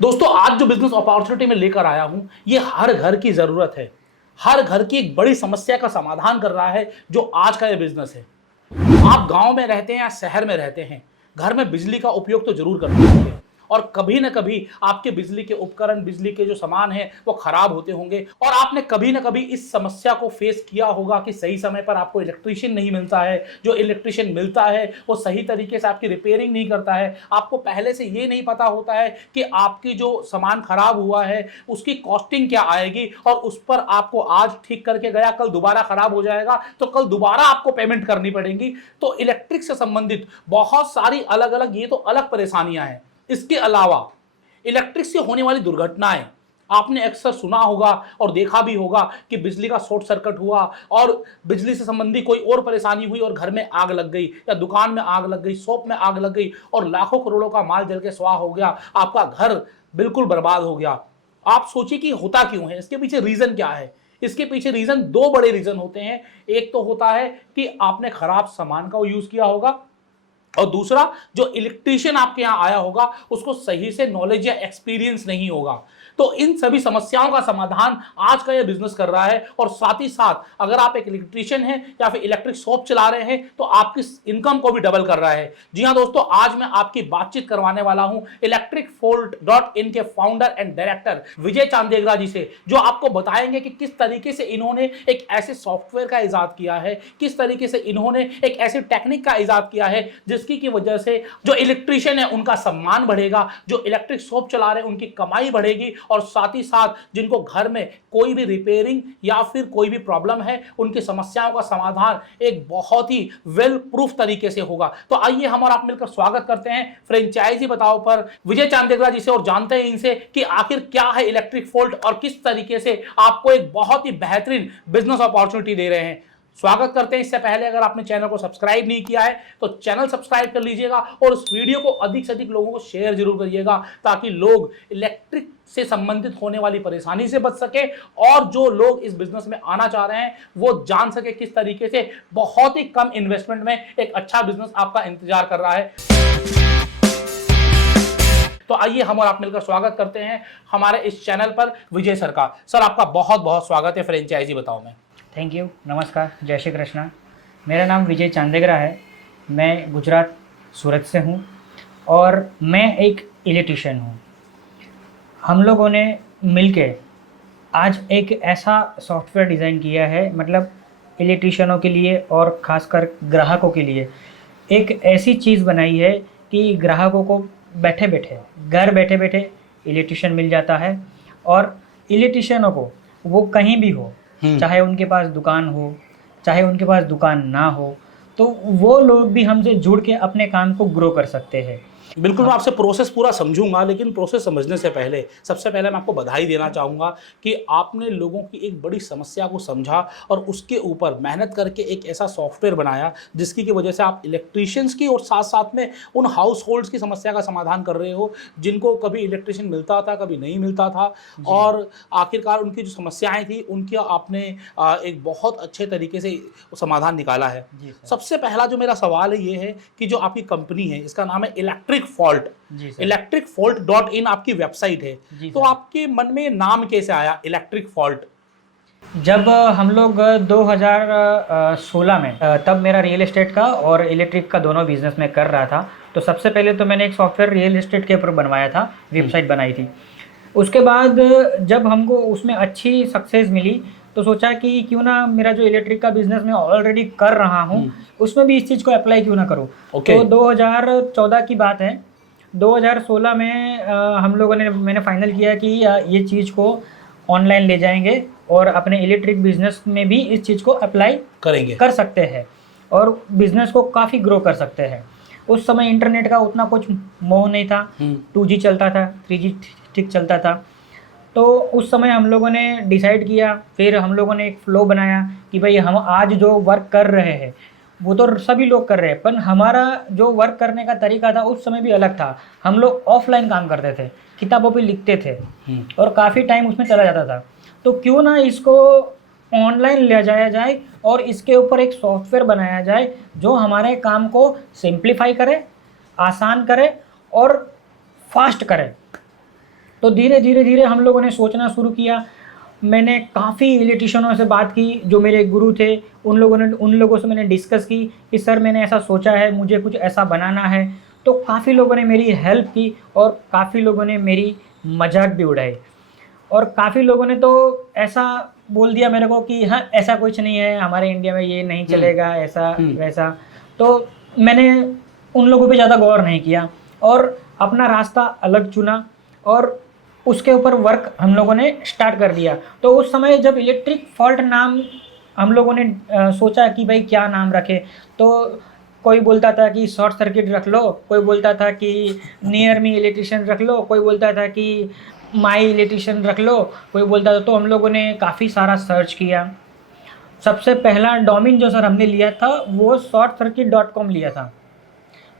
दोस्तों, आज जो बिजनेस अपॉर्चुनिटी मैं लेकर आया हूं, ये हर घर की जरूरत है। हर घर की एक बड़ी समस्या का समाधान कर रहा है जो आज का ये बिजनेस है। आप गांव में रहते हैं या शहर में रहते हैं, घर में बिजली का उपयोग तो जरूर करते होंगे और कभी ना कभी आपके बिजली के उपकरण, बिजली के जो सामान हैं वो खराब होते होंगे और आपने कभी ना कभी इस समस्या को फेस किया होगा कि सही समय पर आपको इलेक्ट्रिशियन नहीं मिलता है। जो इलेक्ट्रिशियन मिलता है वो सही तरीके से आपकी रिपेयरिंग नहीं करता है। आपको पहले से ये नहीं पता होता है कि आपकी जो सामान खराब हुआ है उसकी कॉस्टिंग क्या आएगी और उस पर आपको आज ठीक करके गया, कल दोबारा खराब हो जाएगा तो कल दोबारा आपको पेमेंट करनी पड़ेगी। तो इलेक्ट्रिक से संबंधित बहुत सारी अलग अलग, ये तो अलग परेशानियां हैं। इसके अलावा इलेक्ट्रिक से होने वाली दुर्घटनाएं आपने अक्सर सुना होगा और देखा भी होगा कि बिजली का शॉर्ट सर्किट हुआ और बिजली से संबंधी कोई और परेशानी हुई और घर में आग लग गई या दुकान में आग लग गई, शॉप में आग लग गई और लाखों करोड़ों का माल जल के स्वाह हो गया, आपका घर बिल्कुल बर्बाद हो गया। आप सोचिए कि होता क्यों है, इसके पीछे रीजन क्या है। इसके पीछे रीजन, दो बड़े रीजन होते हैं। एक तो होता है कि आपने खराब सामान का यूज किया होगा और दूसरा, जो इलेक्ट्रिशियन आपके यहां आया होगा उसको सही से नॉलेज या एक्सपीरियंस नहीं होगा। तो इन सभी समस्याओं का समाधान आज का यह बिजनेस कर रहा है और साथ ही साथ अगर आप एक इलेक्ट्रिशियन हैं या फिर इलेक्ट्रिक शॉप चला रहे हैं तो आपकी इनकम को भी डबल कर रहा है। जी हां दोस्तों, आज मैं आपकी बातचीत करवाने वाला हूं electricfolt.in के फाउंडर एंड डायरेक्टर विजय चांदेगरा जी से, जो आपको बताएंगे कि किस तरीके से इन्होंने एक ऐसे सॉफ्टवेयर का इजाद किया है, किस तरीके से इन्होंने एक ऐसी टेक्निक का इजाद किया है जिसकी की वजह से जो इलेक्ट्रिशियन है उनका सम्मान बढ़ेगा, जो इलेक्ट्रिक शॉप चला रहे हैं उनकी कमाई बढ़ेगी और साथ ही साथ जिनको घर में कोई भी रिपेयरिंग या फिर कोई भी प्रॉब्लम है उनकी समस्याओं का समाधान एक बहुत ही वेल प्रूफ तरीके से होगा। तो आइए हम और आप मिलकर स्वागत करते हैं फ्रेंचाइजी बताओ पर विजय चांदेगरा जी से और जानते हैं इनसे कि आखिर क्या है इलेक्ट्रिक फोल्ट और किस तरीके से आपको एक बहुत ही बेहतरीन बिजनेस अपॉर्चुनिटी दे रहे हैं। स्वागत करते हैं। इससे पहले अगर आपने चैनल को सब्सक्राइब नहीं किया है तो चैनल सब्सक्राइब कर लीजिएगा और इस वीडियो को अधिक से अधिक लोगों को शेयर जरूर करिएगा ताकि लोग इलेक्ट्रिक से संबंधित होने वाली परेशानी से बच सके और जो लोग इस बिजनेस में आना चाह रहे हैं वो जान सके किस तरीके से बहुत ही कम इन्वेस्टमेंट में एक अच्छा बिजनेस आपका इंतजार कर रहा है। तो आइए हम और आप मिलकर स्वागत करते हैं हमारे इस चैनल पर विजय सर का। सर, आपका बहुत बहुत स्वागत है फ्रेंचाइजी बताओ में। थैंक यू, नमस्कार, जय श्री कृष्णा। मेरा नाम विजय चांदेगरा है। मैं गुजरात सूरत से हूँ और मैं एक इलेक्ट्रिशियन हूँ। हम लोगों ने मिलके आज एक ऐसा सॉफ्टवेयर डिज़ाइन किया है, मतलब इलेक्ट्रिशियनों के लिए और ख़ासकर ग्राहकों के लिए एक ऐसी चीज़ बनाई है कि ग्राहकों को बैठे बैठे, घर बैठे बैठे इलेक्ट्रिशियन मिल जाता है और इलेक्ट्रिशियनों को वो कहीं भी हो, चाहे उनके पास दुकान हो, चाहे उनके पास दुकान ना हो, तो वो लोग भी हमसे जुड़ के अपने काम को ग्रो कर सकते हैं। बिल्कुल, मैं आपसे प्रोसेस पूरा समझूंगा, लेकिन प्रोसेस समझने से पहले सबसे पहले मैं आपको बधाई देना चाहूँगा कि आपने लोगों की एक बड़ी समस्या को समझा और उसके ऊपर मेहनत करके एक ऐसा सॉफ्टवेयर बनाया जिसकी की वजह से आप इलेक्ट्रिशियंस की और साथ साथ में उन हाउस होल्ड्स की समस्या का समाधान कर रहे हो जिनको कभी इलेक्ट्रिशियन मिलता था, कभी नहीं मिलता था और आखिरकार उनकी जो समस्याएँ थी उनकी आपने एक बहुत अच्छे तरीके से समाधान निकाला है। सबसे पहला जो मेरा सवाल है ये है कि जो आपकी कंपनी है इसका नाम है electricfolt.in आपकी वेबसाइट है, तो आपके मन में नाम कैसे आया इलेक्ट्रिक फॉल्ट? जब हम लोग 2016 में तब मेरा रियल एस्टेट का और इलेक्ट्रिक का दोनों बिजनेस में कर रहा था, तो सबसे पहले तो मैंने एक सॉफ्टवेयर रियल एस्टेट के ऊपर बनवाया था, वेबसाइट बनाई थी। उसके बाद जब हमको उसमें अच्छी सक्सेस मिली तो सोचा कि क्यों ना मेरा जो इलेक्ट्रिक का बिजनेस मैं ऑलरेडी कर रहा हूँ उसमें भी इस चीज़ को अप्लाई क्यों ना करूँ। तो 2014 की बात है, 2016 में हम लोगों ने, मैंने फाइनल किया कि ये चीज़ को ऑनलाइन ले जाएंगे और अपने इलेक्ट्रिक बिजनेस में भी इस चीज़ को अप्लाई कर सकते हैं और बिजनेस को काफ़ी ग्रो कर सकते हैं। उस समय इंटरनेट का उतना कुछ मोह नहीं था, 2G चलता था, 3G ठीक चलता था। तो उस समय हम लोगों ने डिसाइड किया, फिर हम लोगों ने एक फ्लो बनाया कि भाई हम आज जो वर्क कर रहे हैं वो तो सभी लोग कर रहे हैं, पर हमारा जो वर्क करने का तरीका था उस समय भी अलग था। हम लोग ऑफलाइन काम करते थे, किताबों पे लिखते थे और काफ़ी टाइम उसमें चला जाता था। तो क्यों ना इसको ऑनलाइन ले जाया जाए और इसके ऊपर एक सॉफ्टवेयर बनाया जाए जो हमारे काम को सिंप्लीफाई करे, आसान करे और फास्ट करे। तो धीरे धीरे हम लोगों ने सोचना शुरू किया। मैंने काफ़ी इलेक्ट्रिशियनों से बात की, जो मेरे गुरु थे, उन लोगों से मैंने डिस्कस की कि सर मैंने ऐसा सोचा है, मुझे कुछ ऐसा बनाना है। तो काफ़ी लोगों ने मेरी हेल्प की और काफ़ी लोगों ने मेरी मजाक भी उड़ाई, और काफ़ी लोगों ने तो ऐसा बोल दिया मेरे को कि हाँ ऐसा कुछ नहीं है, हमारे इंडिया में ये नहीं चलेगा, ऐसा वैसा। तो मैंने उन लोगों पे ज़्यादा गौर नहीं किया और अपना रास्ता अलग चुना और उसके ऊपर वर्क हम लोगों ने स्टार्ट कर दिया। तो उस समय जब इलेक्ट्रिक फॉल्ट नाम हम लोगों ने सोचा कि भाई क्या नाम रखें, तो कोई बोलता था कि शॉर्ट सर्किट रख लो, कोई बोलता था कि नियर मी इलेक्ट्रिशियन रख लो, कोई बोलता था कि माई इलेक्ट्रिशियन रख लो, कोई बोलता था। तो हम लोगों ने काफ़ी सारा सर्च किया। सबसे पहला डोमेन जो सर हमने लिया था वो shortcircuit.com लिया था,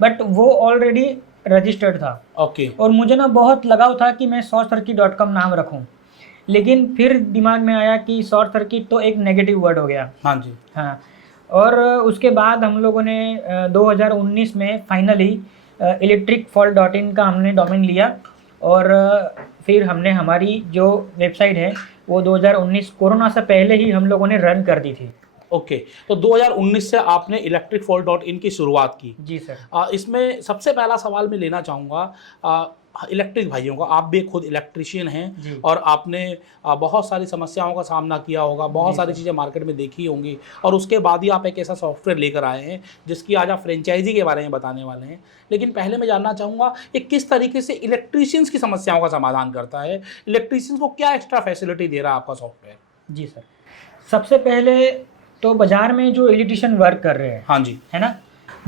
बट वो ऑलरेडी रजिस्टर्ड था। ओके। और मुझे ना बहुत लगाव था कि मैं shortcircuit.com नाम रखूं, लेकिन फिर दिमाग में आया कि शॉर्ट सर्किट तो एक नेगेटिव वर्ड हो गया। हाँ जी। हाँ, और उसके बाद हम लोगों ने 2019 में फाइनली electricfault.in का हमने डोमेन लिया, और फिर हमने हमारी जो वेबसाइट है वो 2019 कोरोना से पहले ही हम लोगों ने रन कर दी थी। ओके। तो 2019 से आपने electricfault.in की शुरुआत की। जी सर। इसमें सबसे पहला सवाल मैं लेना चाहूँगा इलेक्ट्रिक भाइयों का। आप भी खुद इलेक्ट्रिशियन हैं और आपने बहुत सारी समस्याओं का सामना किया होगा, बहुत सारी चीज़ें मार्केट में देखी होंगी, और उसके बाद ही आप एक ऐसा सॉफ्टवेयर लेकर आए हैं जिसकी आज आप फ्रेंचाइजी के बारे में बताने वाले हैं। लेकिन पहले मैं जानना चाहूँगा ये किस तरीके से इलेक्ट्रीशियंस की समस्याओं का समाधान करता है, इलेक्ट्रीशियंस को क्या एक्स्ट्रा फैसिलिटी दे रहा है आपका सॉफ्टवेयर? जी सर, सबसे पहले तो बाज़ार में जो इलेक्ट्रिशियन वर्क कर रहे हैं, हाँ जी, है ना,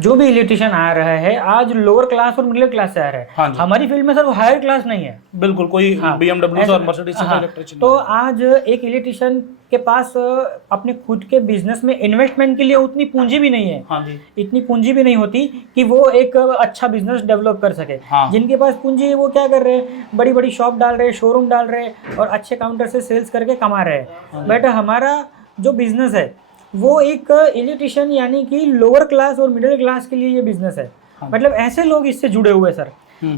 जो भी इलेक्ट्रिशियन आ रहा है आज लोअर क्लास और मिडिल क्लास से आ रहा है। हाँ जी। हमारी फील्ड में सर वो हायर क्लास नहीं है। बिल्कुल, कोई BMW और मर्सिडीज का हाँ, इलेक्ट्रिशियन। तो आज एक इलेक्ट्रिशियन के पास अपने खुद के बिजनेस में इन्वेस्टमेंट के लिए उतनी पूंजी भी नहीं है। हाँ जी। इतनी पूंजी भी नहीं होती कि वो एक अच्छा बिजनेस डेवलप कर सके। हाँ। जिनके पास पूंजी है वो क्या कर रहे हैं, बड़ी बड़ी शॉप डाल रहे हैं, शोरूम डाल रहे हैं और अच्छे काउंटर से सेल्स करके कमा रहे हैं। बट हमारा जो बिजनेस है वो एक इलेक्ट्रिशियन यानी कि लोअर क्लास और मिडिल क्लास के लिए ये बिजनेस है। मतलब ऐसे लोग इससे जुड़े हुए सर।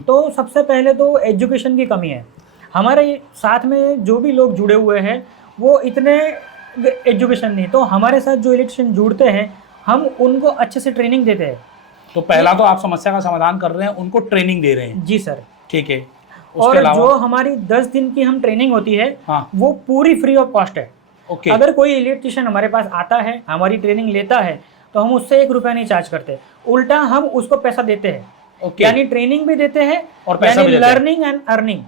तो सबसे पहले तो एजुकेशन की कमी है। हमारे साथ में जो भी लोग जुड़े हुए हैं वो इतने एजुकेशन नहीं, तो हमारे साथ जो इलेक्ट्रिशियन जुड़ते हैं हम उनको अच्छे से ट्रेनिंग देते हैं। तो पहला तो आप समस्या का समाधान कर रहे हैं, उनको ट्रेनिंग दे रहे हैं। जी सर। ठीक है। और जो हमारी 10 दिन की हम ट्रेनिंग होती है वो पूरी फ्री ऑफ कॉस्ट है। ओके। अगर कोई इलेक्ट्रिशियन हमारे पास आता है, हमारी ट्रेनिंग लेता है, तो हम उससे 1 रुपया नहीं चार्ज करते, उल्टा हम उसको पैसा देते हैं। ओके। यानी ट्रेनिंग भी देते हैं और पैसा भी देते हैं। लर्निंग एंड अर्निंग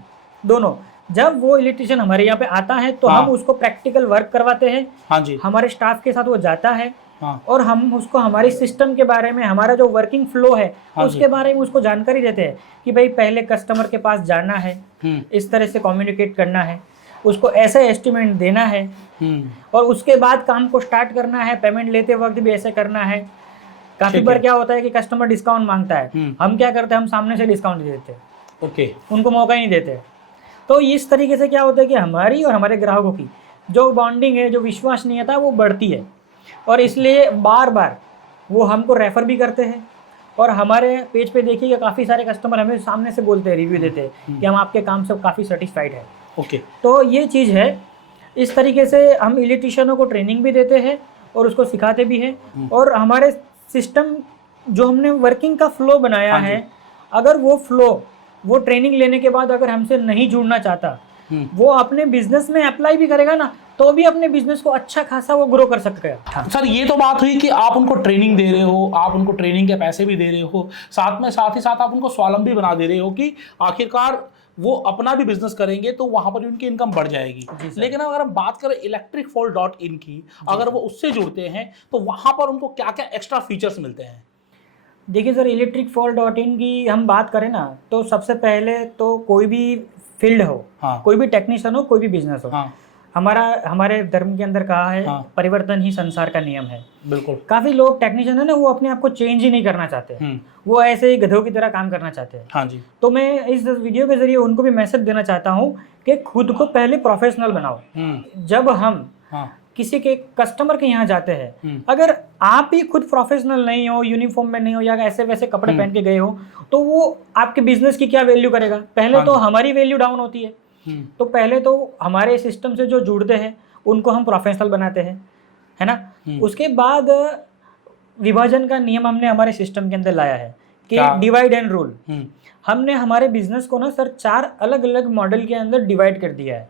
दोनों। जब वो इलेक्ट्रिशियन हमारे यहाँ पे आता है तो हम उसको प्रैक्टिकल वर्क करवाते हैं। हाँ जी। हमारे स्टाफ के साथ वो जाता है। हाँ। और हम उसको हमारे सिस्टम के बारे में, हमारा जो वर्किंग फ्लो है उसके बारे में उसको जानकारी देते हैं कि भाई पहले कस्टमर के पास जाना है, इस तरह से कम्युनिकेट करना है, उसको ऐसे एस्टिमेट देना है और उसके बाद काम को स्टार्ट करना है। पेमेंट लेते वक्त भी ऐसे करना है। काफी बार क्या होता है कि कस्टमर डिस्काउंट मांगता है, हम क्या करते हैं, हम सामने से डिस्काउंट दे देते हैं। ओके। उनको मौका ही नहीं देते। तो इस तरीके से क्या होता है कि हमारी और हमारे ग्राहकों की जो बॉन्डिंग है, जो विश्वसनीयता, वो बढ़ती है। और इसलिए बार बार वो हमको रेफ़र भी करते हैं। और हमारे पेज पे देखिएगा काफ़ी सारे कस्टमर हमें सामने से बोलते हैं, रिव्यू देते हैं कि हम आपके काम से काफ़ी सेटिस्फाइड है। ओके। तो ये चीज़ है। इस तरीके से हम इलेक्ट्रिशियनों को ट्रेनिंग भी देते हैं और उसको सिखाते भी हैं। और हमारे सिस्टम जो हमने वर्किंग का फ्लो बनाया है, अगर वो फ्लो वो ट्रेनिंग लेने के बाद अगर हमसे नहीं जुड़ना चाहता, वो अपने बिजनेस में अप्लाई भी करेगा ना, तो भी अपने बिजनेस को अच्छा खासा वो ग्रो कर सकता है। सर ये तो बात हुई कि आप उनको ट्रेनिंग दे रहे हो, आप उनको ट्रेनिंग के पैसे भी दे रहे हो, साथ ही साथ आप उनको स्वावलंबी बना दे रहे हो कि आखिरकार वो अपना भी बिजनेस करेंगे तो वहां पर उनकी इनकम बढ़ जाएगी। लेकिन अगर हम बात करें electricfault.in की, अगर वो उससे जुड़ते हैं तो वहां पर उनको क्या क्या एक्स्ट्रा फीचर्स मिलते हैं? देखिए सर, electricfault.in की हम बात करें ना, तो सबसे पहले तो कोई भी फील्ड हो, कोई भी टेक्नीशियन हो, कोई भी बिजनेस हो, हमारे धर्म के अंदर कहा है परिवर्तन ही संसार का नियम है। बिल्कुल। काफी लोग टेक्नीशियन है ना, वो अपने आप को चेंज ही नहीं करना चाहते, वो ऐसे ही गधों की तरह काम करना चाहते हैं। हाँ जी। तो मैं इस वीडियो के जरिए उनको भी मैसेज देना चाहता हूँ कि खुद को पहले प्रोफेशनल बनाओ। जब हम किसी के कस्टमर के यहाँ जाते हैं, अगर आप ही खुद प्रोफेशनल नहीं हो, यूनिफॉर्म में नहीं हो या ऐसे वैसे कपड़े पहन के गए हो, तो वो आपके बिजनेस की क्या वैल्यू करेगा? पहले तो हमारी वैल्यू डाउन होती है। तो पहले तो हमारे सिस्टम से जो जुड़ते हैं उनको हम प्रोफेशनल बनाते हैं, है ना। उसके बाद विभाजन का नियम हमने हमारे सिस्टम के अंदर लाया है कि डिवाइड एंड रूल। हमने हमारे बिजनेस को ना सर 4 अलग अलग मॉडल के अंदर डिवाइड कर दिया है।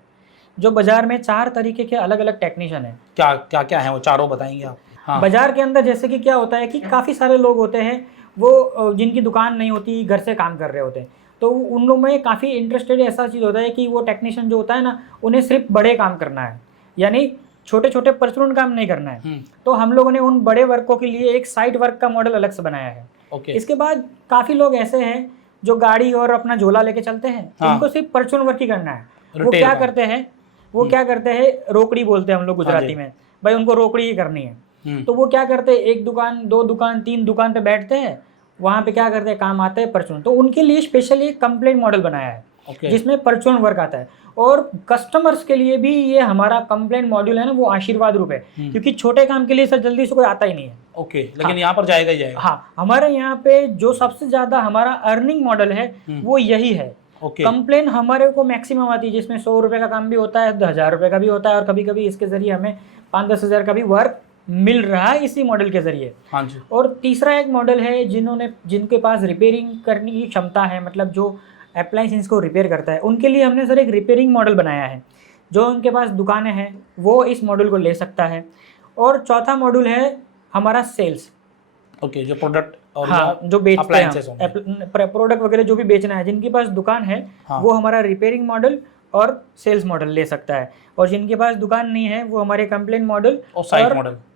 जो बाजार में 4 तरीके के अलग अलग टेक्नीशियन है। क्या क्या क्या है वो चारों बताएंगे आप? हाँ। बाजार के अंदर जैसे कि क्या होता है कि काफ़ी सारे लोग होते हैं वो जिनकी दुकान नहीं होती, घर से काम कर रहे होते हैं, तो उन लोगों में काफ़ी इंटरेस्टेड ऐसा चीज़ होता है कि वो टेक्नीशियन जो होता है ना, उन्हें सिर्फ बड़े काम करना है, यानी छोटे छोटे परचून काम नहीं करना है। तो हम लोगों ने उन बड़े वर्कों के लिए एक साइट वर्क का मॉडल अलग से बनाया है। इसके बाद काफ़ी लोग ऐसे हैं जो गाड़ी और अपना झोला लेके चलते हैं, उनको सिर्फ परचून वर्क ही करना है। वो क्या करते हैं, रोकड़ी बोलते हैं हम लोग गुजराती में, भाई उनको रोकड़ी ही करनी है। तो वो क्या करते हैं, 1 दुकान 2 दुकान 3 दुकान पे बैठते हैं, वहाँ पे क्या करते हैं, काम आते हैं परचून। तो उनके लिए स्पेशली एक कंप्लेंट मॉडल बनाया है जिसमें परचून वर्क आता है। और कस्टमर्स के लिए भी ये हमारा कंप्लेंट मॉड्यूल है ना, वो आशीर्वाद रूप है, क्योंकि छोटे काम के लिए सर जल्दी से कोई आता ही नहीं है। लेकिन यहाँ पर जाएगा ही जाएगा। हाँ, हमारे यहाँ पे जो सबसे ज्यादा हमारा अर्निंग मॉडल है वो यही है। कंप्लेन हमारे को मैक्सिमम आती है, जिसमें 100 रुपए का काम भी होता है, 1000 रुपए का भी होता है, और कभी कभी इसके जरिए हमें 5-10 हज़ार का भी वर्क मिल रहा है इसी मॉडल के जरिए। हाँ जी। और तीसरा एक मॉडल है जिनके पास रिपेयरिंग करने की क्षमता है, मतलब जो अप्लायंस को रिपेयर करता है, उनके लिए हमने सर एक रिपेयरिंग मॉडल बनाया है। जो उनके पास दुकानें हैं वो इस मॉडल को ले सकता है। और चौथा मॉडल है हमारा सेल्स। जो प्रोडक्ट और जो बेचते हैं, प्रोडक्ट वगैरह जो भी बेचना है, जिनके पास दुकान है वो हमारा रिपेयरिंग मॉडल और सेल्स मॉडल ले सकता है। और जिनके पास दुकान नहीं है वो हमारे कंप्लेंट मॉडल और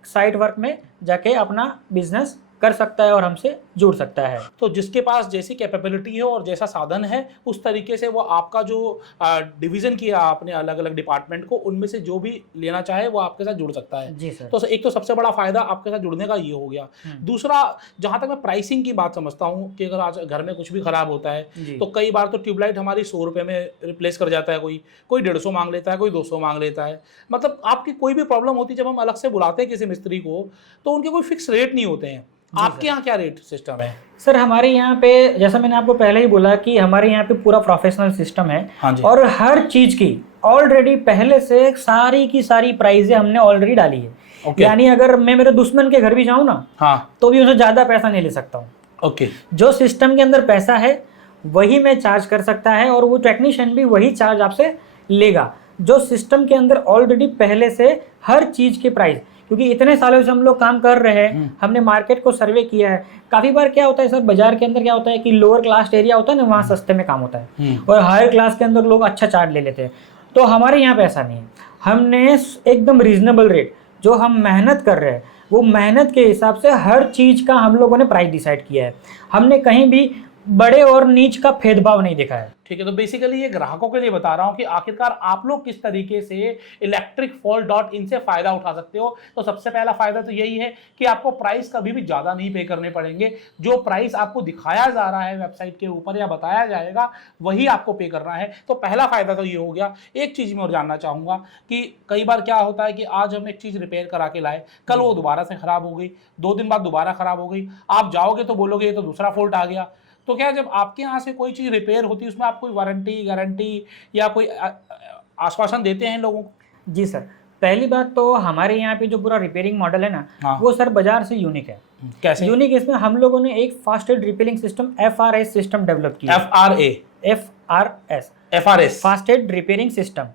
साइट वर्क में जाके अपना बिजनेस कर सकता है और हमसे जुड़ सकता है। तो जिसके पास जैसी कैपेबिलिटी है और जैसा साधन है, उस तरीके से वो आपका जो डिवीजन किया आपने अलग अलग डिपार्टमेंट को, उनमें से जो भी लेना चाहे वो आपके साथ जुड़ सकता है। जी सर। तो एक तो सबसे बड़ा फायदा आपके साथ जुड़ने का ये हो गया। दूसरा, जहाँ तक मैं प्राइसिंग की बात समझता हूँ कि अगर आज घर में कुछ भी खराब होता है तो कई बार तो ट्यूबलाइट हमारी 100 रुपये में रिप्लेस कर जाता है, कोई 150 मांग लेता है, कोई 200 मांग लेता है। मतलब आपकी कोई भी प्रॉब्लम होती है, जब हम अलग से बुलाते हैं किसी मिस्त्री को तो उनके कोई फिक्स रेट नहीं होते हैं। आपके यहाँ क्या रेट सिस्टम है? सर हमारे यहाँ पे, जैसा मैंने आपको पहले ही बोला कि हमारे यहाँ पे पूरा प्रोफेशनल सिस्टम है। हाँ जी। और हर चीज की ऑलरेडी पहले से सारी की सारी प्राइजें हमने ऑलरेडी डाली है। यानी अगर मैं मेरे दुश्मन के घर भी जाऊँ ना, तो भी उसे ज्यादा पैसा नहीं ले सकता हूँ। जो सिस्टम के अंदर पैसा है वही मैं चार्ज कर सकता है, और वो टेक्नीशियन भी वही चार्ज आपसे लेगा। जो सिस्टम के अंदर ऑलरेडी पहले से हर चीज की प्राइस, क्योंकि इतने सालों से हम लोग काम कर रहे हैं, हमने मार्केट को सर्वे किया है। काफ़ी बार क्या होता है सर, बाजार के अंदर क्या होता है कि लोअर क्लास एरिया होता है ना, वहाँ सस्ते में काम होता है, और हायर क्लास के अंदर लोग अच्छा चार्ज ले लेते हैं। तो हमारे यहाँ पे ऐसा नहीं है। हमने एकदम रीजनेबल रेट, जो हम मेहनत कर रहे हैं वो मेहनत के हिसाब से हर चीज़ का हम लोगों ने प्राइस डिसाइड किया है। हमने कहीं भी बड़े और नीच का भेदभाव नहीं देखा है। ठीक है, तो बेसिकली ये ग्राहकों के लिए बता रहा हूँ कि आखिरकार आप लोग किस तरीके से electricfault.in से फ़ायदा उठा सकते हो। तो सबसे पहला फ़ायदा तो यही है कि आपको प्राइस कभी भी ज़्यादा नहीं पे करने पड़ेंगे। जो प्राइस आपको दिखाया जा रहा है वेबसाइट के ऊपर या बताया जाएगा वही आपको पे करना है। तो पहला फ़ायदा तो ये हो गया। एक चीज़ मैं और जानना चाहूँगा कि कई बार क्या होता है कि आज हम एक चीज़ रिपेयर करा के लाए, कल वो दोबारा से ख़राब हो गई, 2 दिन बाद दोबारा ख़राब हो गई, आप जाओगे तो बोलोगे ये तो दूसरा फॉल्ट आ गया। तो क्या जब आपके यहाँ से कोई चीज़ रिपेयर होती है उसमें आप कोई वारंटी गारंटी या कोई आश्वासन देते हैं लोगों को? जी सर, पहली बात तो हमारे यहाँ पे जो पूरा रिपेयरिंग मॉडल है ना, वो सर बाजार से यूनिक है। कैसे यूनिक? इसमें हम लोगों ने एक fasted repairing system FRS system develop किया। FRS fasted repairing system.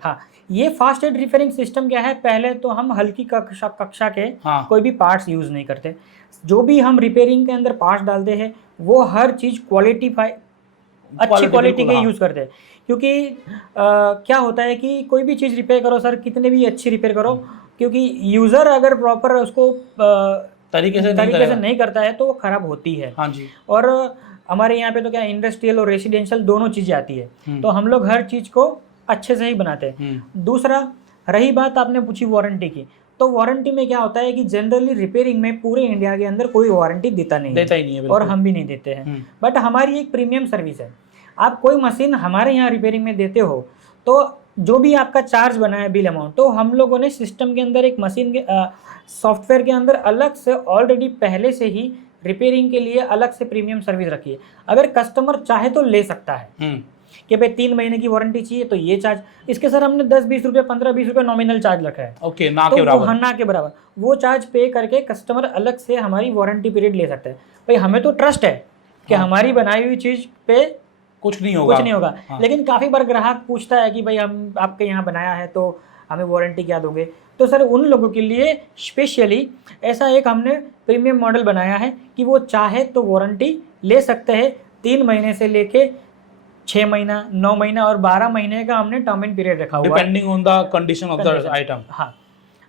हाँ, ये फास्टेड रिपेयरिंग सिस्टम क्या है, पहले तो हम हल्की कक्षा के कोई भी पार्ट्स यूज नहीं करते। जो भी हम रिपेयरिंग के अंदर पार्ट्स डालते हैं वो हर चीज अच्छी क्वालिटी के यूज करते हैं। क्योंकि क्या होता है कि कोई भी चीज़ रिपेयर करो सर, कितने भी अच्छी रिपेयर करो, क्योंकि यूज़र अगर प्रॉपर उसको तरीके से नहीं करता है तो वो ख़राब होती है। हाँ जी। और हमारे यहाँ पे तो क्या इंडस्ट्रियल और रेसिडेंशियल दोनों चीज़ें आती है, तो हम लोग हर चीज़ को अच्छे से ही बनाते हैं। दूसरा, रही बात आपने पूछी वारंटी की, तो वारंटी में क्या होता है कि जनरली रिपेयरिंग में पूरे इंडिया के अंदर कोई वारंटी देता ही नहीं है, और हम भी नहीं देते हैं। बट हमारी एक प्रीमियम सर्विस है। आप कोई मशीन हमारे यहाँ रिपेयरिंग में देते हो तो जो भी आपका चार्ज बना है बिल अमाउंट, तो हम लोगों ने सिस्टम के अंदर एक मशीन के सॉफ्टवेयर के अंदर अलग से ऑलरेडी पहले से ही रिपेयरिंग के लिए अलग से प्रीमियम सर्विस रखी है। अगर कस्टमर चाहे तो ले सकता है कि भाई 3 महीने की वारंटी चाहिए तो ये चार्ज, इसके सर हमने 10-20 रुपये 15-20 रुपये नॉमिनल चार्ज रखा है। ओके, ना तो के बराबर। हाँ, ना के बराबर वो चार्ज पे करके कस्टमर अलग से हमारी वारंटी पीरियड ले सकता है। भाई हमें तो ट्रस्ट है कि हमारी बनाई हुई चीज़ पे कुछ नहीं होगा, कुछ नहीं होगा। हाँ। लेकिन काफ़ी बार ग्राहक पूछता है कि भाई हम आपके यहाँ बनाया है तो हमें वारंटी क्या दोगे, तो सर उन लोगों के लिए स्पेशली ऐसा एक हमने प्रीमियम मॉडल बनाया है कि वो चाहे तो वारंटी ले सकते हैं 3 महीने से लेके 6 महीना, 9 महीना और 12 महीने का हमने टर्म एंड पीरियड रखा हुआ है, depending on the condition of the item. हाँ,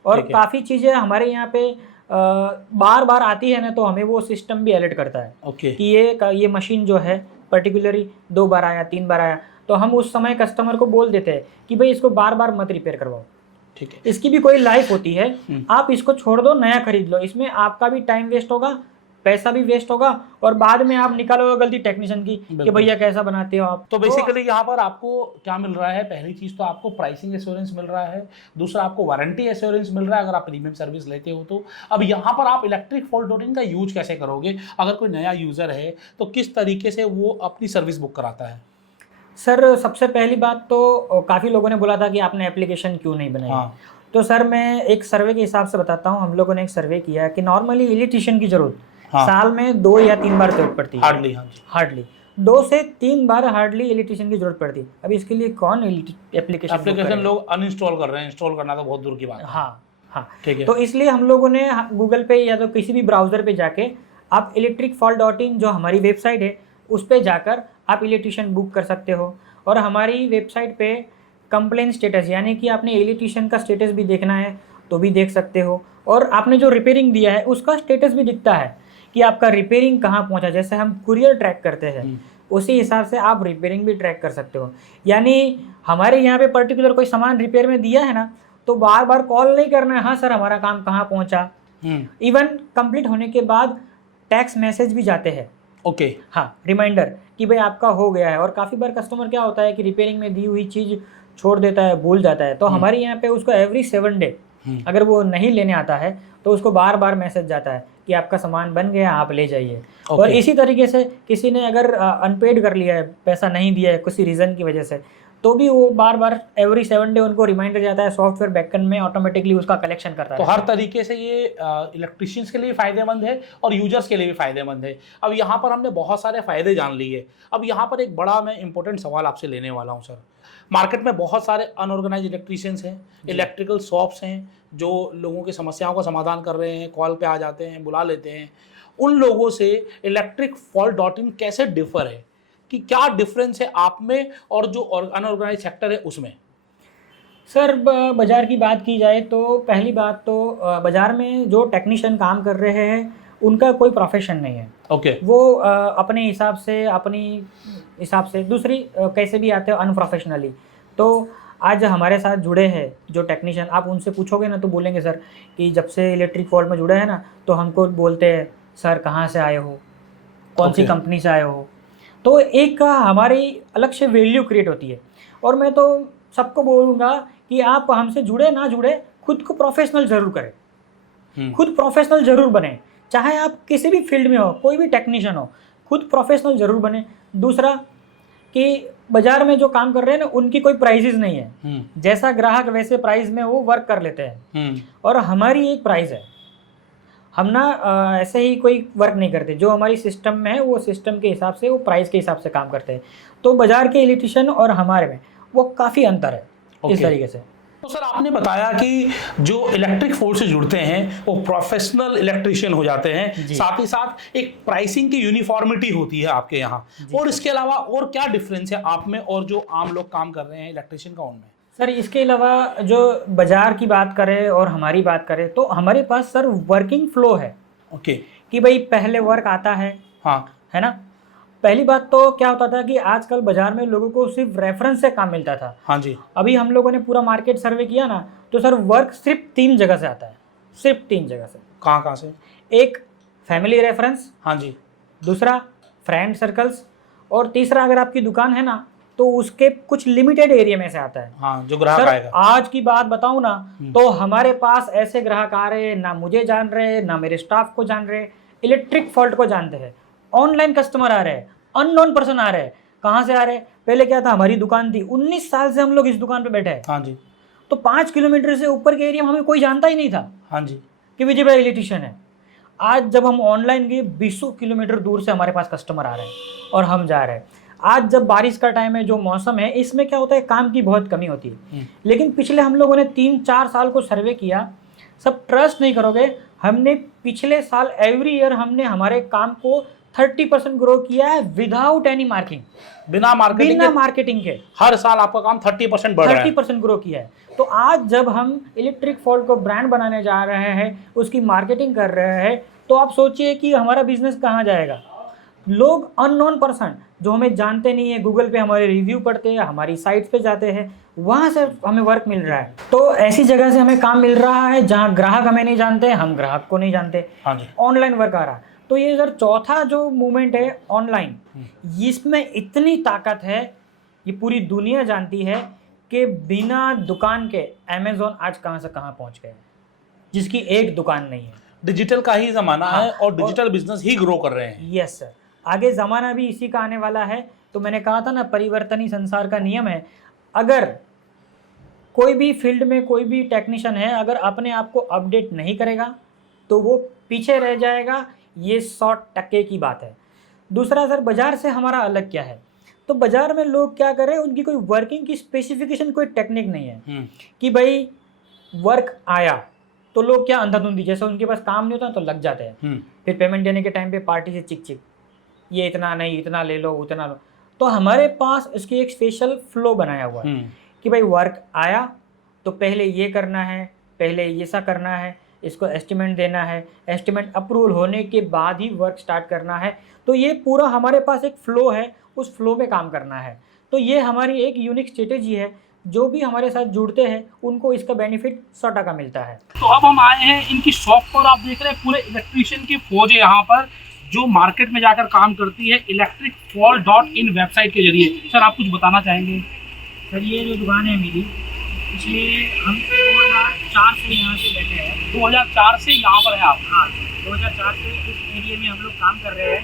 और ठीक है। काफ़ी चीज़ें हमारे यहाँ पे बार बार आती है ना, तो हमें वो सिस्टम भी अलर्ट करता है ओके, कि ये मशीन जो है पर्टिकुलरली 2 बार आया, 3 बार आया, तो हम उस समय कस्टमर को बोल देते हैं कि भाई इसको बार बार मत रिपेयर करवाओ, ठीक है। इसकी भी कोई लाइफ होती है, आप इसको छोड़ दो, नया खरीद लो, इसमें आपका भी टाइम वेस्ट होगा, पैसा भी वेस्ट होगा, और बाद में आप निकालोगे गलती टेक्नीशियन की कि भैया कैसा बनाते हो आप। तो बेसिकली यहाँ पर आपको क्या मिल रहा है? पहली चीज़ तो आपको प्राइसिंग एश्योरेंस मिल रहा है, दूसरा आपको वारंटी एश्योरेंस मिल रहा है अगर आप प्रीमियम सर्विस लेते हो तो। अब यहाँ पर आप इलेक्ट्रिक फॉल्ट डॉटिंग का यूज कैसे करोगे? अगर कोई नया यूज़र है तो किस तरीके से वो अपनी सर्विस बुक कराता है? सर सबसे पहली बात तो काफ़ी लोगों ने बोला था कि आपने एप्लीकेशन क्यों नहीं बनाई। हाँ। तो सर मैं एक सर्वे के हिसाब से बताता हूँ, हम लोगों ने एक सर्वे किया कि नॉर्मली इलेक्ट्रीशियन की जरूरत साल में 2 या 3 बार जरूरत पड़ती है, हार्डली 2 से 3 बार हार्डली इलेक्ट्रीशियन की जरूरत पड़ती है। अब इसके लिए कौन एप्लीकेशन लोग अनइंस्टॉल कर रहे हैं, इंस्टॉल करना तो बहुत दूर की बात है। हाँ, ठीक है। तो इसलिए हम लोगों ने गूगल पे या तो किसी भी ब्राउज़र पे जाके आप electricfault.in जो हमारी वेबसाइट है उस पे जाकर आप इलेक्ट्रीशियन बुक कर सकते हो, और हमारी वेबसाइट पे कंप्लेन स्टेटस यानी कि आपने इलेक्ट्रीशियन का स्टेटस भी देखना है तो भी देख सकते हो, और आपने जो रिपेयरिंग दिया है उसका स्टेटस भी दिखता है कि आपका रिपेयरिंग कहाँ पहुँचा। जैसे हम कुरियर ट्रैक करते हैं उसी हिसाब से आप रिपेयरिंग भी ट्रैक कर सकते हो। यानी हमारे यहाँ पे पर्टिकुलर कोई सामान रिपेयर में दिया है ना, तो बार बार कॉल नहीं करना है, हाँ सर हमारा काम कहाँ पहुँचा। इवन कंप्लीट होने के बाद टैक्स मैसेज भी जाते हैं, ओके, हाँ, रिमाइंडर कि भाई आपका हो गया है। और काफ़ी बार कस्टमर क्या होता है कि रिपेयरिंग में दी हुई चीज़ छोड़ देता है, भूल जाता है, तो हमारे यहाँ पे उसको एवरी 7 डे अगर वो नहीं लेने आता है तो उसको बार बार मैसेज जाता है कि आपका सामान बन गया, आप ले जाइए। और इसी तरीके से किसी ने अगर अनपेड कर लिया है, पैसा नहीं दिया है किसी रीज़न की वजह से, तो भी वो बार बार एवरी 7 डे उनको रिमाइंडर जाता है, सॉफ्टवेयर बैकएंड में ऑटोमेटिकली उसका कलेक्शन करता है। तो हर तरीके से ये इलेक्ट्रीशियंस के लिए फ़ायदेमंद है और यूजर्स के लिए भी फ़ायदेमंद है। अब यहाँ पर हमने बहुत सारे फ़ायदे जान लिए। अब यहाँ पर एक बड़ा मैं इंपॉर्टेंट सवाल आपसे लेने वाला हूँ सर। मार्केट में बहुत सारे अनऑर्गेनाइज इलेक्ट्रीशियंस हैं, इलेक्ट्रिकल शॉप्स हैं जो लोगों की समस्याओं का समाधान कर रहे हैं, कॉल पे आ जाते हैं, बुला लेते हैं। उन लोगों से electricfault.in कैसे डिफर है, कि क्या डिफरेंस है आप में और जो अनऑर्गेनाइज सेक्टर है उसमें? सर बाज़ार की बात की जाए तो पहली बात तो बाज़ार में जो टेक्नीशियन काम कर रहे हैं उनका कोई प्रोफेशन नहीं है। ओके। वो अपने हिसाब से दूसरी कैसे भी आते हो अनप्रोफेशनली। तो आज हमारे साथ जुड़े हैं जो टेक्नीशियन, आप उनसे पूछोगे ना तो बोलेंगे सर कि जब से इलेक्ट्रिक फॉल्ट में जुड़े हैं ना तो हमको बोलते हैं सर कहाँ से आए हो, कौन सी कंपनी से आए हो। तो एक हमारी अलग से वैल्यू क्रिएट होती है। और मैं तो सबको बोलूँगा कि आप हमसे जुड़े ना जुड़े, खुद को प्रोफेशनल ज़रूर करें, खुद प्रोफेशनल ज़रूर बने, चाहे आप किसी भी फील्ड में हो, कोई भी टेक्नीशियन हो, खुद प्रोफेशनल ज़रूर बने। दूसरा कि बाज़ार में जो काम कर रहे हैं ना उनकी कोई प्राइजेज़ नहीं है, जैसा ग्राहक वैसे प्राइस में वो वर्क कर लेते हैं, और हमारी एक प्राइस है। हम ना ऐसे ही कोई वर्क नहीं करते, जो हमारी सिस्टम में है वो सिस्टम के हिसाब से, वो प्राइस के हिसाब से काम करते हैं। तो बाज़ार के इलेक्ट्रीशियन और हमारे में वो काफ़ी अंतर है इस तरीके से। तो सर आपने बताया कि जो इलेक्ट्रिक फोर्स से जुड़ते हैं वो प्रोफेशनल इलेक्ट्रिशियन हो जाते हैं, साथ ही साथ एक प्राइसिंग की यूनिफॉर्मिटी होती है आपके यहाँ, और इसके अलावा और क्या डिफरेंस है आप में और जो आम लोग काम कर रहे हैं इलेक्ट्रिशियन का उनमें? सर इसके अलावा जो बाज़ार की बात करें और हमारी बात करें तो हमारे पास सर वर्किंग फ्लो है। ओके। कि भाई पहले वर्क आता है, हाँ, है ना। पहली बात तो क्या होता था कि आजकल बाजार में लोगों को सिर्फ रेफरेंस से काम मिलता था। हाँ जी। अभी हम लोगों ने पूरा मार्केट सर्वे किया ना, तो सर वर्क सिर्फ 3 जगह से आता है, सिर्फ 3 जगह से। कहाँ से? एक फैमिली रेफरेंस, हाँ जी, दूसरा फ्रेंड सर्कल्स, और तीसरा अगर आपकी दुकान है ना तो उसके कुछ लिमिटेड एरिया में से आता है। हाँ, जो ग्राहक सर आएगा। आज की बात बताऊं ना, तो हमारे पास ऐसे ग्राहक आ रहे हैं, ना मुझे जान रहे, ना मेरे स्टाफ को जान रहे, इलेक्ट्रिक फॉल्ट को जानते हैं। ऑनलाइन कस्टमर आ रहे हैं, अननोन पर्सन आ रहे हैं। कहाँ से आ रहे हैं? पहले क्या था, हमारी दुकान थी, 19 साल से हम लोग इस दुकान पे बैठे हैं। हाँ जी। तो 5 किलोमीटर से ऊपर के एरिया में हमें कोई जानता ही नहीं था हाँ जी। कि विजय भाई इलेक्ट्रिशियन है। आज जब हम ऑनलाइन गए, 20 किलोमीटर दूर से हमारे पास कस्टमर आ रहे हैं और हम जा रहे हैं। आज जब बारिश का टाइम है, जो मौसम है, इसमें क्या होता है, काम की बहुत कमी होती है। लेकिन पिछले हम लोगों ने 3-4 साल को सर्वे किया, सब ट्रस्ट नहीं करोगे, हमने पिछले साल एवरी ईयर हमने हमारे काम को 30% ग्रो किया है विदाउट एनी मार्किंग, बिना मार्केटिंग के हर साल आपका काम 30% बढ़ रहा है। 30% ग्रो किया है। तो आज जब हम इलेक्ट्रिक फॉल्ट को ब्रांड बनाने जा रहे हैं, उसकी मार्केटिंग कर रहे हैं, तो आप सोचिए कि हमारा बिजनेस कहाँ जाएगा। लोग अननोन पर्सन जो हमें जानते नहीं है, गूगल पे हमारे रिव्यू पढ़ते हैं, हमारी साइट्स पे जाते हैं, वहाँ से हमें वर्क मिल रहा है। तो ऐसी जगह से हमें काम मिल रहा है जहाँ ग्राहक हमें नहीं जानते, हम ग्राहक को नहीं जानते। हाँ जी। ऑनलाइन वर्क आ रहा है। तो ये सर चौथा जो मूवमेंट है ऑनलाइन, इसमें इतनी ताकत है, ये पूरी दुनिया जानती है कि बिना दुकान के अमेज़न आज कहाँ से कहाँ पहुँच गए, जिसकी एक दुकान नहीं है। डिजिटल का ही ज़माना हाँ, है और डिजिटल बिजनेस ही ग्रो कर रहे हैं। यस सर, आगे ज़माना भी इसी का आने वाला है। तो मैंने कहा था ना, परिवर्तन ही संसार का नियम है। अगर कोई भी फील्ड में कोई भी टेक्नीशियन है, अगर अपने आप को अपडेट नहीं करेगा तो वो पीछे रह जाएगा, ये 100% की बात है। दूसरा सर, बाज़ार से हमारा अलग क्या है, तो बाज़ार में लोग क्या कर रहे हैं, उनकी कोई वर्किंग की स्पेसिफिकेशन, कोई टेक्निक नहीं है कि भाई वर्क आया तो लोग क्या अंधाधुंधी, जैसे उनके पास काम नहीं होता तो लग जाते हैं। फिर पेमेंट देने के टाइम पे पार्टी से चिक चिक, ये इतना नहीं, इतना ले लो, उतना लो। तो हमारे पास इसकी एक स्पेशल फ्लो बनाया हुआ है कि भाई वर्क आया तो पहले ये करना है, पहले ये सा करना है, इसको एस्टिमेट देना है, एस्टिमेट अप्रूवल होने के बाद ही वर्क स्टार्ट करना है। तो ये पूरा हमारे पास एक फ़्लो है, उस फ्लो में काम करना है। तो ये हमारी एक यूनिक स्ट्रेटेजी है, जो भी हमारे साथ जुड़ते हैं उनको इसका बेनिफिट 100% मिलता है। तो अब हम आए हैं इनकी शॉप पर। आप देख रहे हैं पूरे इलेक्ट्रीशियन की फौज है यहाँ पर, जो मार्केट में जाकर काम करती है electricfall.in वेबसाइट के जरिए। सर आप कुछ बताना चाहेंगे? सर ये जो दुकान है मेरी, पिछले हम 2004 से यहाँ से बैठे हैं। 2004 से यहाँ पर है आप? हाँ, 2004 से इस एरिया में हम लोग काम कर रहे हैं।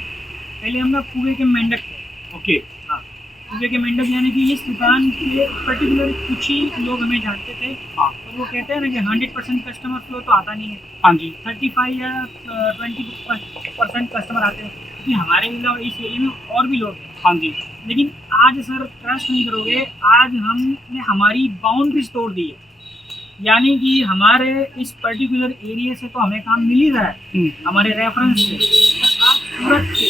पहले हम लोग कुएं के मेंढक थे। ओके। हाँ, कुएं के मेंढक यानी कि इस दुकान के पर्टिकुलर कुछ ही लोग हमें जानते थे। हाँ। तो वो कहते हैं ना कि 100% कस्टमर फ्लो तो आता नहीं है। हाँ जी। 35 या 20% कस्टमर आते हैं, क्योंकि हमारे अलावा इस एरिया में और भी लोग हैं। हाँ जी। लेकिन आज सर ट्रस्ट नहीं करोगे, आज हमने हमारी बाउंड्रीज तोड़ दी है। यानी कि हमारे इस पर्टिकुलर एरिया से तो हमें काम मिल ही रहा है हमारे रेफरेंस से, पर आज सूरत के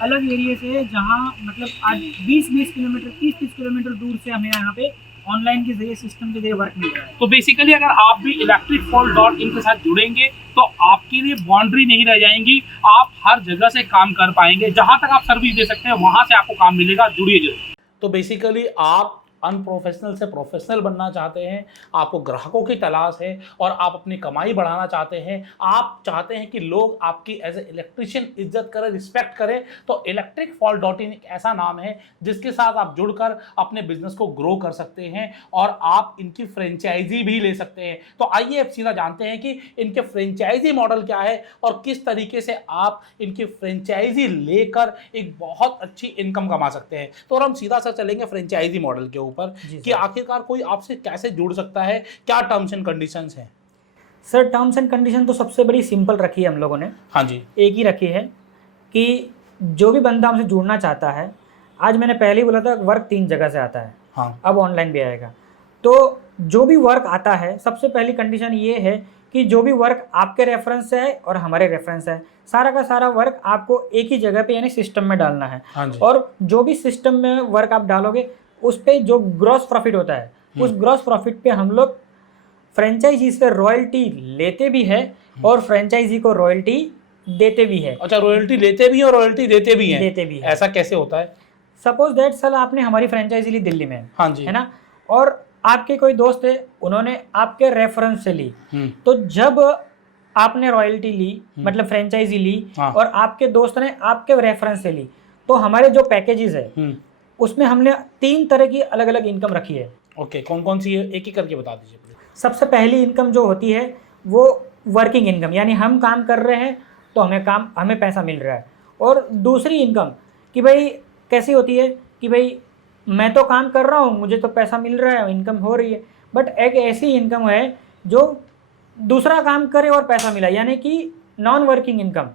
अलग एरिया से, जहाँ मतलब आज 20 किलोमीटर 30 किलोमीटर दूर से हमें यहाँ पे ऑनलाइन के जरिए सिस्टम के जरिए वर्क मिल रहा है। तो बेसिकली अगर आप भी electricfall.in के साथ जुड़ेंगे तो आपके लिए बाउंड्री नहीं रह जाएंगी, आप हर जगह से काम कर पाएंगे। जहां तक आप सर्विस दे सकते हैं वहां से आपको काम मिलेगा। जुड़िए जरूर। तो बेसिकली आप अनप्रोफेशनल से प्रोफेशनल बनना चाहते हैं, आपको ग्राहकों की तलाश है और आप अपनी कमाई बढ़ाना चाहते हैं, आप चाहते हैं कि लोग आपकी एज ए इलेक्ट्रिशियन इज्जत करें, रिस्पेक्ट करें, तो electricfall.in एक ऐसा नाम है जिसके साथ आप जुड़कर अपने बिजनेस को ग्रो कर सकते हैं और आप इनकी फ्रेंचाइजी भी ले सकते हैं। तो आइए अब सीधा जानते हैं कि इनके फ्रेंचाइजी मॉडल क्या है और किस तरीके से आप इनकी फ्रेंचाइजी लेकर एक बहुत अच्छी इनकम कमा सकते हैं। तो और हम सीधा सा चलेंगे फ्रेंचाइजी मॉडल के ऊपर कि आखिरकार कोई आपसे कैसे जुड़ सकता है, क्या टर्म्स एंड कंडीशंस हैं? सर टर्म्स एंड कंडीशन तो सबसे बड़ी सिंपल रखी है हम लोगों ने। हाँ जी। एक ही रखी है कि जो भी बंदा हमसे जुड़ना चाहता है, आज मैंने पहले ही बोला था वर्क 3 जगह से आता है। हाँ। अब ऑनलाइन भी आएगा। तो जो भी वर्क आता है, सबसे पहली कंडीशन ये है कि जो भी वर्क आपके रेफरेंस से है और हमारे रेफरेंस है, सारा का सारा वर्क आपको एक ही जगह पे यानी सिस्टम में डालना है। हाँ जी। और जो भी सिस्टम में वर्क आप डालोगे, उस पे जो ग्रॉस प्रॉफिट होता है, उस ग्रॉस प्रॉफिट पे हम लोग फ्रेंचाइजी से रॉयल्टी लेते भी है और फ्रेंचाइजी को रॉयल्टी देते भी है। अच्छा, रॉयल्टी लेते भी हैं और रॉयल्टी देते भी हैं? देते भी है। ऐसा कैसे होता है? सपोज दैट सर आपने हमारी फ्रेंचाइजी ली दिल्ली में, हाँ जी, है ना, और आपके कोई दोस्त है, उन्होंने आपके रेफरेंस से ली, तो जब आपने रॉयल्टी ली मतलब फ्रेंचाइजी ली, हाँ, और आपके दोस्त ने आपके रेफरेंस से ली, तो हमारे जो पैकेजेस है उसमें हमने 3 तरह की अलग अलग इनकम रखी है। ओके, कौन कौन सी है, एक एक करके बता दीजिए प्लीज। सबसे पहली इनकम जो होती है वो वर्किंग इनकम, यानी हम काम कर रहे हैं तो हमें पैसा मिल रहा है। और दूसरी इनकम कि भाई कैसी होती है कि भाई मैं तो काम कर रहा हूँ, मुझे तो पैसा मिल रहा है, इनकम हो रही है, बट एक ऐसी इनकम है जो दूसरा काम करे और पैसा मिला, यानी कि non working income,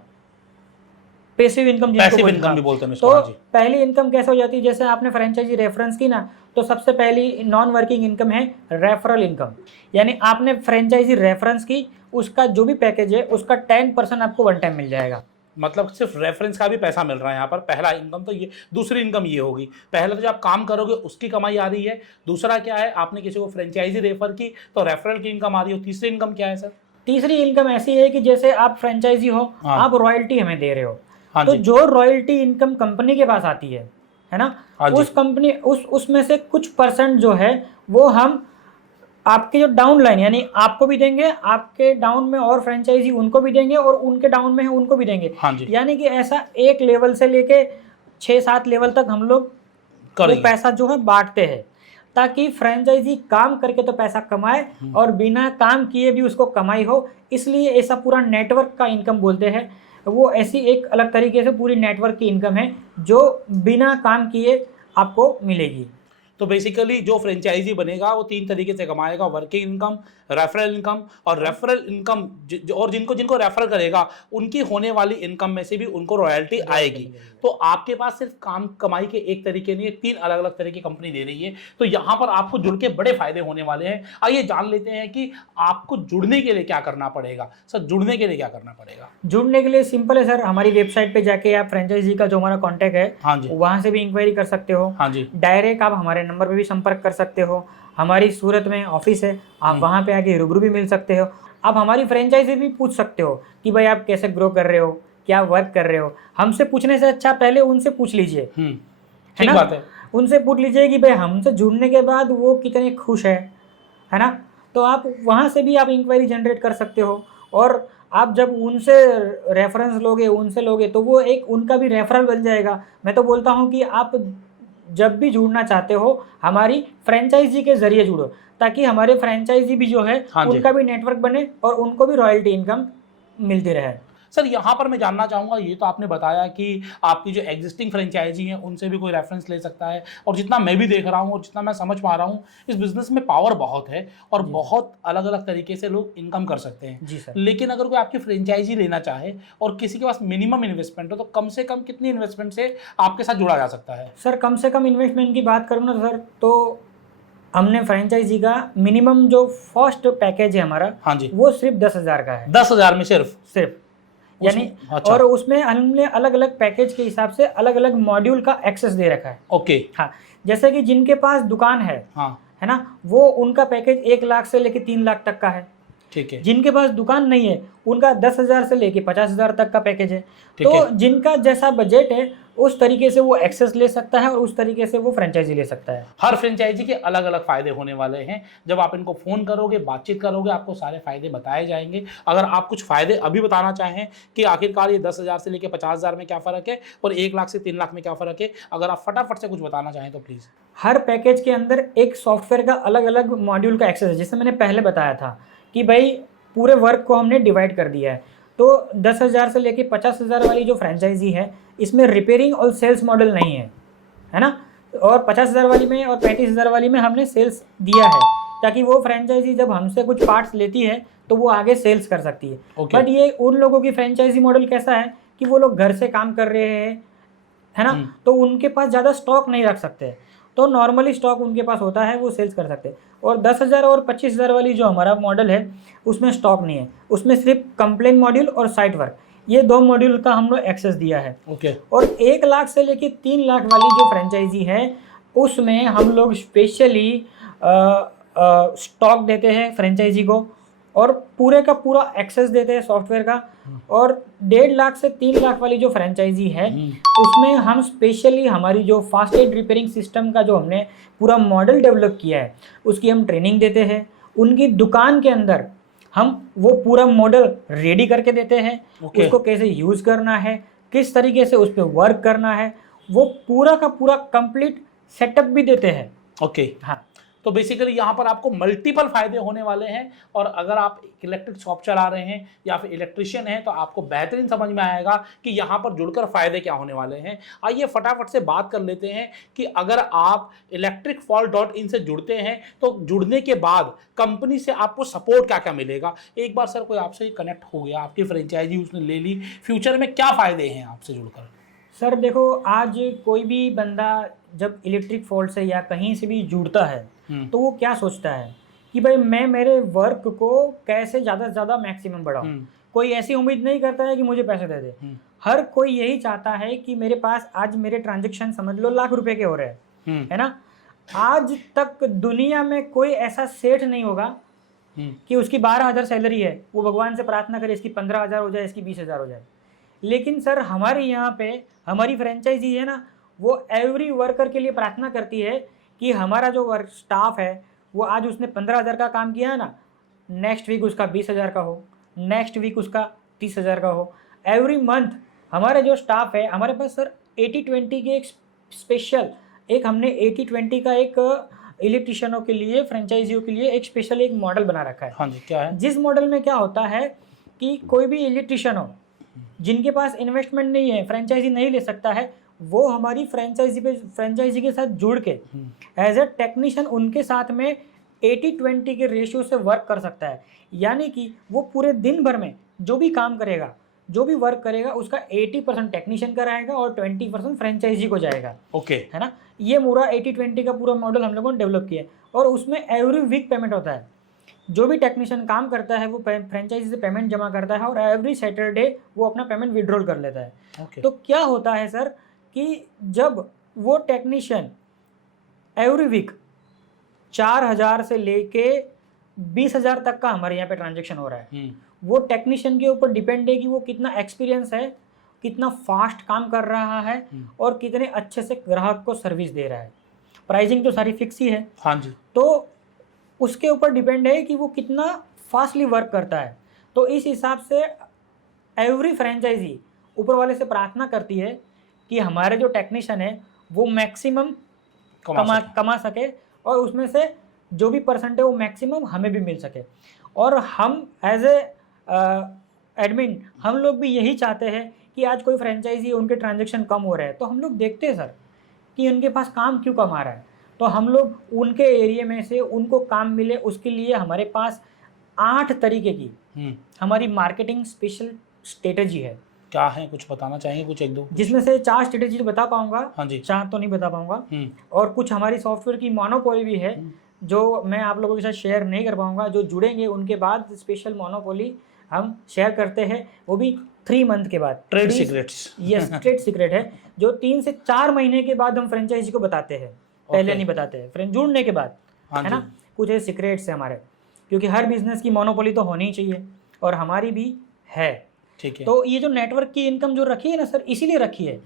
passive income जिसको पैसिव बोलते इनकम हैं। भी बोलते हैं इसको, तो हाँ जी। पहली इनकम कैसे हो जाती है, जैसे आपने फ्रेंचाइजी रेफरेंस की ना, तो सबसे पहली नॉन वर्किंग इनकम है रेफरल इनकम, यानी आपने फ्रेंचाइजी रेफरेंस की, उसका जो भी पैकेज है उसका 10% आपको वन टाइम मिल जाएगा। मतलब सिर्फ रेफरेंस का भी पैसा मिल रहा है यहाँ पर। पहला इनकम तो ये, दूसरी इनकम ये होगी। पहला तो जब आप काम करोगे उसकी कमाई आ रही है, दूसरा क्या है, आपने किसी को फ्रेंचाइजी रेफर की तो रेफरल की इनकम आ रही हो। तीसरी इनकम क्या है सर? तीसरी इनकम ऐसी है कि जैसे आप फ्रेंचाइजी हो, हाँ। आप रॉयल्टी हमें दे रहे हो, हाँ तो जी। जो रॉयल्टी इनकम कंपनी के पास आती है ना, हाँ जी। उस कंपनी उसमें से कुछ परसेंट जो है वो हम आपके जो डाउन लाइन, यानी आपको भी देंगे, आपके डाउन में और फ्रेंचाइजी उनको भी देंगे, और उनके डाउन में है उनको भी देंगे। हाँ जी। यानी कि ऐसा एक लेवल से लेके 6-7 लेवल तक हम लोग वो करेंगे। पैसा जो है बांटते हैं, ताकि फ्रेंचाइजी काम करके तो पैसा कमाए और बिना काम किए भी उसको कमाई हो। इसलिए ऐसा पूरा नेटवर्क का इनकम बोलते हैं। वो ऐसी एक अलग तरीके से पूरी नेटवर्क की इनकम है जो बिना काम किए आपको मिलेगी। तो बेसिकली जो फ्रेंचाइजी बनेगा वो 3 तरीके से कमाएगा, वर्किंग इनकम, रेफरल इनकम, और रेफरल इनकम और जिनको जिनको रेफर करेगा उनकी होने वाली इनकम में से भी उनको रॉयल्टी आएगी। तो आपके पास सिर्फ काम कमाई के एक तरीके नहीं है, 3 अलग अलग तरह की कंपनी दे रही है। तो यहाँ पर आपको जुड़ के बड़े फायदे होने वाले हैं। आइए जान लेते हैं कि आपको जुड़ने के लिए क्या करना पड़ेगा। सर, जुड़ने के लिए क्या करना पड़ेगा? जुड़ने के लिए सिंपल है सर, हमारी वेबसाइट पे जाके आप फ्रेंचाइजी का जो हमारा कॉन्टैक्ट है, हाँ जी। वहाँ से भी इंक्वायरी कर सकते हो। हाँ जी। डायरेक्ट आप हमारे नंबर पे भी संपर्क कर सकते हो। हमारी सूरत में ऑफिस है, आप वहाँ पे आके रूबरू भी मिल सकते हो। आप हमारी फ्रेंचाइजी भी पूछ सकते हो कि भाई आप कैसे ग्रो कर रहे हो, क्या वर्क कर रहे हो। हमसे पूछने से अच्छा पहले उनसे पूछ लीजिए, है ठीक ना? बात है। उनसे पूछ लीजिए कि भाई हमसे जुड़ने के बाद वो कितने खुश है ना? तो आप वहाँ से भी आप इंक्वायरी जनरेट कर सकते हो। और आप जब उनसे रेफरेंस लोगे तो वो एक उनका भी रेफरल बन जाएगा। मैं तो बोलता हूँ कि आप जब भी जुड़ना चाहते हो हमारी फ्रेंचाइजी के जरिए जुड़ो, ताकि हमारे फ्रेंचाइजी भी जो है हाँ जी। उनका भी नेटवर्क बने और उनको भी रॉयल्टी इनकम मिलती रहे। सर, यहाँ पर मैं जानना चाहूँगा, ये तो आपने बताया कि आपकी जो एग्जिस्टिंग फ्रेंचाइजी हैं उनसे भी कोई रेफरेंस ले सकता है, और जितना मैं भी देख रहा हूँ और जितना मैं समझ पा रहा हूँ, इस बिज़नेस में पावर बहुत है और बहुत अलग अलग तरीके से लोग इनकम कर सकते हैं। जी सर। लेकिन अगर कोई आपकी फ्रेंचाइजी लेना चाहे और किसी के पास मिनिमम इन्वेस्टमेंट हो, तो कम से कम कितनी इन्वेस्टमेंट से आपके साथ जुड़ा जा सकता है? सर, कम से कम इन्वेस्टमेंट की बात करूँ ना सर, तो हमने फ्रेंचाइजी का मिनिमम जो फर्स्ट पैकेज है हमारा, हाँ जी, वो सिर्फ 10,000 का है। 10,000 में सिर्फ यानी अच्छा। और उसमें हमने अलग अलग पैकेज के हिसाब से अलग अलग मॉड्यूल का एक्सेस दे रखा है। ओके। हाँ, जैसे कि जिनके पास दुकान है, हाँ, है ना, वो उनका पैकेज 1 लाख से लेके 3 लाख तक का है। ठीक है। जिनके पास दुकान नहीं है उनका 10,000 से लेके 50,000 तक का पैकेज है। ठीक तो है। जिनका जैसा बजट है उस तरीके से वो एक्सेस ले सकता है और उस तरीके से वो फ्रेंचाइजी ले सकता है। हर फ्रेंचाइजी के अलग अलग फ़ायदे होने वाले हैं। जब आप इनको फ़ोन करोगे, बातचीत करोगे, आपको सारे फ़ायदे बताए जाएंगे। अगर आप कुछ फ़ायदे अभी बताना चाहें कि आखिरकार ये 10,000 से लेकर 50,000 में क्या फ़र्क है और 1 लाख से 3 लाख में क्या फ़र्क है, अगर आप फटाफट से कुछ बताना चाहें तो प्लीज़। हर पैकेज के अंदर एक सॉफ्टवेयर का अलग अलग मॉड्यूल का एक्सेस है। जैसे मैंने पहले बताया था कि भाई पूरे वर्क को हमने डिवाइड कर दिया है। तो 10,000 से लेके 50,000 वाली जो फ्रेंचाइजी है इसमें रिपेयरिंग और सेल्स मॉडल नहीं है ना? और 50,000 वाली में और 35,000 वाली में हमने सेल्स दिया है, ताकि वो फ्रेंचाइजी जब हमसे कुछ पार्ट्स लेती है तो वो आगे सेल्स कर सकती है। बट ये उन लोगों की फ्रेंचाइजी मॉडल कैसा है कि वो लोग घर से काम कर रहे हैं, है ना, तो उनके पास ज़्यादा स्टॉक नहीं रख सकते। तो नॉर्मली स्टॉक उनके पास होता है, वो सेल्स कर सकते हैं। और 10,000 और 25,000 वाली जो हमारा मॉडल है उसमें स्टॉक नहीं है, उसमें सिर्फ कंप्लेन मॉड्यूल और साइट वर्क, ये 2 मॉड्यूल का हम लोग एक्सेस दिया है। ओके। और 1 लाख से लेके 3 लाख वाली जो फ्रेंचाइजी है उसमें हम लोग स्पेशली स्टॉक देते हैं फ्रेंचाइजी को और पूरे का पूरा एक्सेस देते हैं सॉफ्टवेयर का। और 1.5 लाख से 3 लाख वाली जो फ्रेंचाइजी है उसमें हम स्पेशली हमारी जो फास्ट एड रिपेयरिंग सिस्टम का जो हमने पूरा मॉडल डेवलप किया है उसकी हम ट्रेनिंग देते हैं। उनकी दुकान के अंदर हम वो पूरा मॉडल रेडी करके देते हैं। उसको कैसे यूज़ करना है, किस तरीके से उस पर वर्क करना है, वो पूरा का पूरा कंप्लीट सेटअप भी देते हैं। ओके। हाँ, तो बेसिकली यहाँ पर आपको मल्टीपल फायदे होने वाले हैं, और अगर आप इलेक्ट्रिक शॉप चला रहे हैं या फिर इलेक्ट्रिशियन हैं तो आपको बेहतरीन समझ में आएगा कि यहाँ पर जुड़कर फायदे क्या होने वाले हैं। आइए फटाफट से बात कर लेते हैं कि अगर आप electricfault.in से जुड़ते हैं तो जुड़ने के बाद कंपनी से आपको सपोर्ट क्या क्या मिलेगा। एक बार सर कोई आपसे कनेक्ट हो गया, आपकी फ्रेंचाइजी उसने ले ली, फ्यूचर में क्या फ़ायदे हैं आपसे जुड़कर। सर देखो, आज कोई भी बंदा जब इलेक्ट्रिक फॉल्ट से या कहीं से भी जुड़ता है तो वो क्या सोचता है कि भाई मैं मेरे वर्क को कैसे ज़्यादा से ज़्यादा मैक्सिमम बढ़ाऊं। कोई ऐसी उम्मीद नहीं करता है कि मुझे पैसे दे दे। हर कोई यही चाहता है कि मेरे पास आज मेरे ट्रांजैक्शन समझ लो लाख रुपए के हो रहे हैं, है ना। आज तक दुनिया में कोई ऐसा सेठ नहीं होगा कि उसकी 12,000 सैलरी है, वो भगवान से प्रार्थना करे इसकी 15,000 हो जाए, इसकी 20,000 हो जाए। लेकिन सर हमारे यहाँ पे हमारी फ्रेंचाइजी है ना, वो एवरी वर्कर के लिए प्रार्थना करती है कि हमारा जो वर्क स्टाफ है वो आज उसने 15,000 का काम किया है ना, नेक्स्ट वीक उसका 20,000 का हो, नेक्स्ट वीक उसका 30,000 का हो। एवरी मंथ हमारे जो स्टाफ है, हमारे पास सर 80-20 के एक स्पेशल, एक हमने 80-20 का एक इलेक्ट्रिशियनों के लिए, फ्रेंचाइजियों के लिए एक स्पेशल एक मॉडल बना रखा है। हाँ जी, क्या है? जिस मॉडल में क्या होता है कि कोई भी इलेक्ट्रिशियन हो जिनके पास इन्वेस्टमेंट नहीं है, फ्रेंचाइजी नहीं ले सकता है, वो हमारी फ्रेंचाइजी के साथ जुड़ के एज ए टेक्नीशियन उनके साथ में 80-20 के रेशियो से वर्क कर सकता है। यानी कि वो पूरे दिन भर में जो भी काम करेगा, जो भी वर्क करेगा, उसका 80% टेक्नीशियन कराएगा और 20% फ्रेंचाइजी को जाएगा। ओके, है ना। ये पूरा 80-20 का पूरा मॉडल हम लोगों ने डेवलप किया है, और उसमें एवरी वीक पेमेंट होता है। जो भी टेक्नीशियन काम करता है वो फ्रेंचाइजी से पेमेंट जमा करता है, और एवरी सैटरडे वो अपना पेमेंट विड्रॉल कर लेता है। ओके। तो क्या होता है सर कि जब वो टेक्नीशियन एवरी वीक 4,000 से लेके 20,000 तक का हमारे यहाँ पे ट्रांजैक्शन हो रहा है, वो टेक्नीशियन के ऊपर डिपेंड है कि वो कितना एक्सपीरियंस है, कितना फास्ट काम कर रहा है, और कितने अच्छे से ग्राहक को सर्विस दे रहा है। प्राइसिंग तो सारी फिक्स ही है। हाँ जी। तो उसके ऊपर डिपेंड है कि वो कितना फास्टली वर्क करता है। तो इस हिसाब से एवरी फ्रेंचाइजी ऊपर वाले से प्रार्थना करती है कि हमारे जो टेक्नीशियन है वो मैक्सिमम कमा सके, और उसमें से जो भी परसेंट है वो मैक्सिमम हमें भी मिल सके। और हम एज ए एडमिन हम लोग भी यही चाहते हैं कि आज कोई फ्रेंचाइजी उनके ट्रांजैक्शन कम हो रहे हैं तो हम लोग देखते हैं सर कि उनके पास काम क्यों कम आ रहा है, तो हम लोग उनके एरिया में से उनको काम मिले, उसके लिए हमारे पास 8 तरीके की हमारी मार्केटिंग स्पेशल स्ट्रेटेजी है। क्या है, कुछ बताना चाहेंगे? कुछ एक दो, जिसमें से 4 स्ट्रेटेजी बता पाऊंगा। हाँ जी। 4 तो नहीं बता पाऊंगा। और कुछ हमारी सॉफ्टवेयर की मोनोपोली भी है जो मैं आप लोगों के साथ शेयर नहीं कर पाऊंगा। जो जुड़ेंगे उनके बाद स्पेशल मोनोपोली हम शेयर करते हैं, वो भी 3 मंथ के बाद। Trade secrets. Yes, trade secret है जो 3 से 4 महीने के बाद हम फ्रेंचाइजी को बताते हैं, पहले नहीं बताते हैं, फ्रेंड जुड़ने के बाद, है ना। कुछ है सीक्रेट्स है हमारे, क्योंकि हर बिजनेस की मोनोपोली तो होनी ही चाहिए, और हमारी भी है। ठीक है। तो ये जो नेटवर्क की इनकम जो रखी है ना सर, इसीलिए रखी है।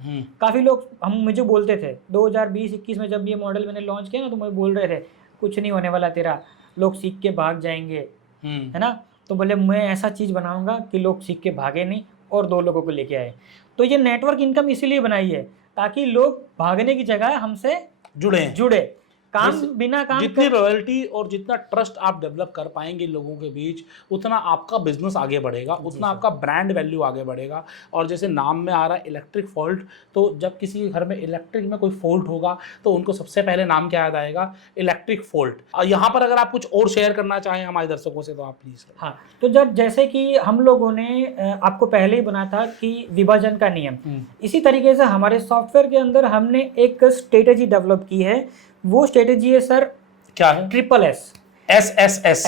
काफ़ी लोग मुझे बोलते थे 2020-21 में जब ये मॉडल मैंने लॉन्च किया ना, तो मुझे बोल रहे थे कुछ नहीं होने वाला तेरा, लोग सीख के भाग जाएंगे, है ना। तो बोले मैं ऐसा चीज़ बनाऊंगा कि लोग सीख के भागे नहीं और 2 लोगों को लेके आए। तो ये नेटवर्क इनकम इसीलिए बनाई है ताकि लोग भागने की जगह हमसे जुड़े। काम बिना काम जितनी रॉयल्टी और जितना ट्रस्ट आप डेवलप कर पाएंगे लोगों के बीच, उतना आपका बिजनेस आगे बढ़ेगा, उतना आपका ब्रांड वैल्यू आगे बढ़ेगा। और जैसे नाम में आ रहा है इलेक्ट्रिक फॉल्ट, तो जब किसी के घर में इलेक्ट्रिक में कोई फॉल्ट होगा तो उनको सबसे पहले नाम क्या याद आएगा? Electric fault. यहाँ पर अगर आप कुछ और शेयर करना चाहें हमारे दर्शकों से तो आप प्लीज़। हाँ, तो जब जैसे कि हम लोगों ने आपको पहले ही बना था कि विभाजन का नियम, इसी तरीके से हमारे सॉफ्टवेयर के अंदर हमने एक स्ट्रेटेजी डेवलप की है। वो स्ट्रेटेजी है सर, क्या है? SSS।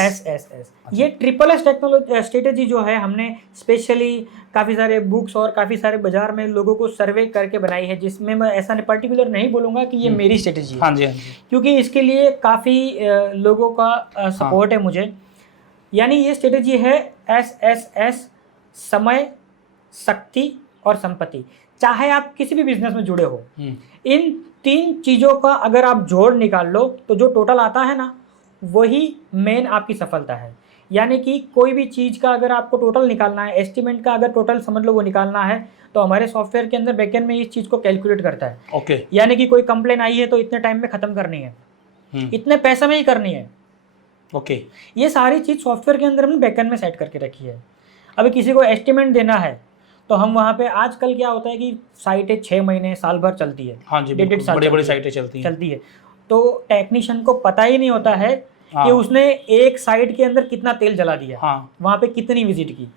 ये SSS टेक्नोलॉजी स्ट्रेटेजी जो है हमने स्पेशली काफ़ी सारे बुक्स और काफ़ी सारे बाजार में लोगों को सर्वे करके बनाई है, जिसमें मैं ऐसा पर्टिकुलर नहीं बोलूँगा कि ये मेरी स्ट्रेटेजी है। हाँ जी, क्योंकि इसके लिए काफ़ी लोगों का सपोर्ट है मुझे। यानी ये स्ट्रेटेजी है SSS, समय, शक्ति और संपत्ति। चाहे आप किसी भी बिजनेस में जुड़े हो, इन 3 चीज़ों का अगर आप जोड़ निकाल लो तो जो टोटल आता है ना, वही मेन आपकी सफलता है। यानी कि कोई भी चीज़ का अगर आपको टोटल निकालना है, एस्टिमेट का अगर टोटल समझ लो वो निकालना है, तो हमारे सॉफ्टवेयर के अंदर बैकएंड में इस चीज़ को कैलकुलेट करता है। ओके। यानी कि कोई कंप्लेन आई है तो इतने टाइम में ख़त्म करनी है, इतने पैसे में ही करनी है। ओके। ये सारी चीज़ सॉफ्टवेयर के अंदर हमने बैकएंड में सेट करके रखी है। अभी किसी को एस्टिमेट देना है तो हम वहाँ पे, आजकल क्या होता है कि साइटें 6 महीने साल भर चलती है। हाँ जी, 1.5 साल बड़ी बड़ी चलती साइटें चलती है। तो टेक्नीशियन को पता ही नहीं होता है हाँ। कि उसने एक साइट के अंदर कितना तेल जला दिया, हाँ। वहाँ पे कितनी विजिट की।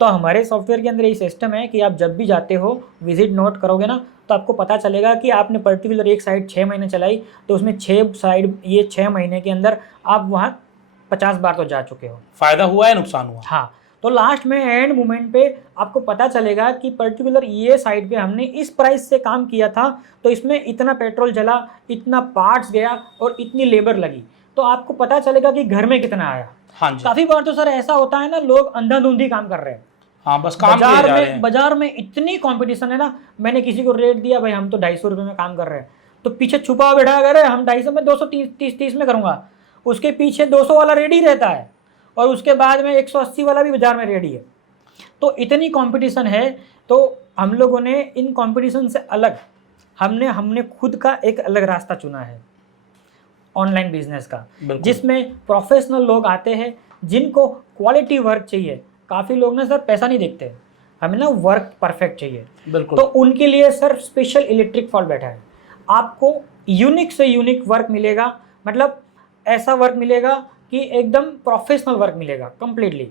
तो हमारे सॉफ्टवेयर के अंदर ये सिस्टम है कि आप जब भी जाते हो विजिट नोट करोगे ना, तो आपको पता चलेगा कि आपने पर्टिकुलर एक साइट 6 महीने चलाई, तो उसमें 6 साइट ये 6 महीने के अंदर आप वहाँ 50 बार तो जा चुके हो। फायदा हुआ है, नुकसान हुआ? हाँ। तो लास्ट में एंड मोमेंट पे आपको पता चलेगा कि पर्टिकुलर ये साइट पे हमने इस प्राइस से काम किया था, तो इसमें इतना पेट्रोल जला, इतना पार्ट्स गया और इतनी लेबर लगी, तो आपको पता चलेगा कि घर में कितना आया। हाँ जी। काफ़ी बार तो सर ऐसा होता है ना, लोग अंधाधुंधी काम कर रहे हैं। हाँ, बस काम किए जा रहे हैं। बाजार में इतनी कंपटीशन है ना, मैंने किसी को रेट दिया, भाई हम तो 250 रुपये में काम कर रहे हैं, तो पीछे छुपा बैठा अगर हम 250 में 230 में करूँगा, उसके पीछे 200 वाला रेडी रहता है और उसके बाद में 180 वाला भी बाजार में रेडी है। तो इतनी कंपटीशन है, तो हम लोगों ने इन कंपटीशन से अलग हमने खुद का एक अलग रास्ता चुना है ऑनलाइन बिजनेस का, जिसमें प्रोफेशनल लोग आते हैं जिनको क्वालिटी वर्क चाहिए। काफ़ी लोग ना सर पैसा नहीं देखते, हमें ना वर्क परफेक्ट चाहिए। बिल्कुल। तो उनके लिए सर स्पेशल इलेक्ट्रिक फॉल बैठा है। आपको यूनिक से यूनिक वर्क मिलेगा, मतलब ऐसा वर्क मिलेगा कि एकदम प्रोफेशनल वर्क मिलेगा कंप्लीटली।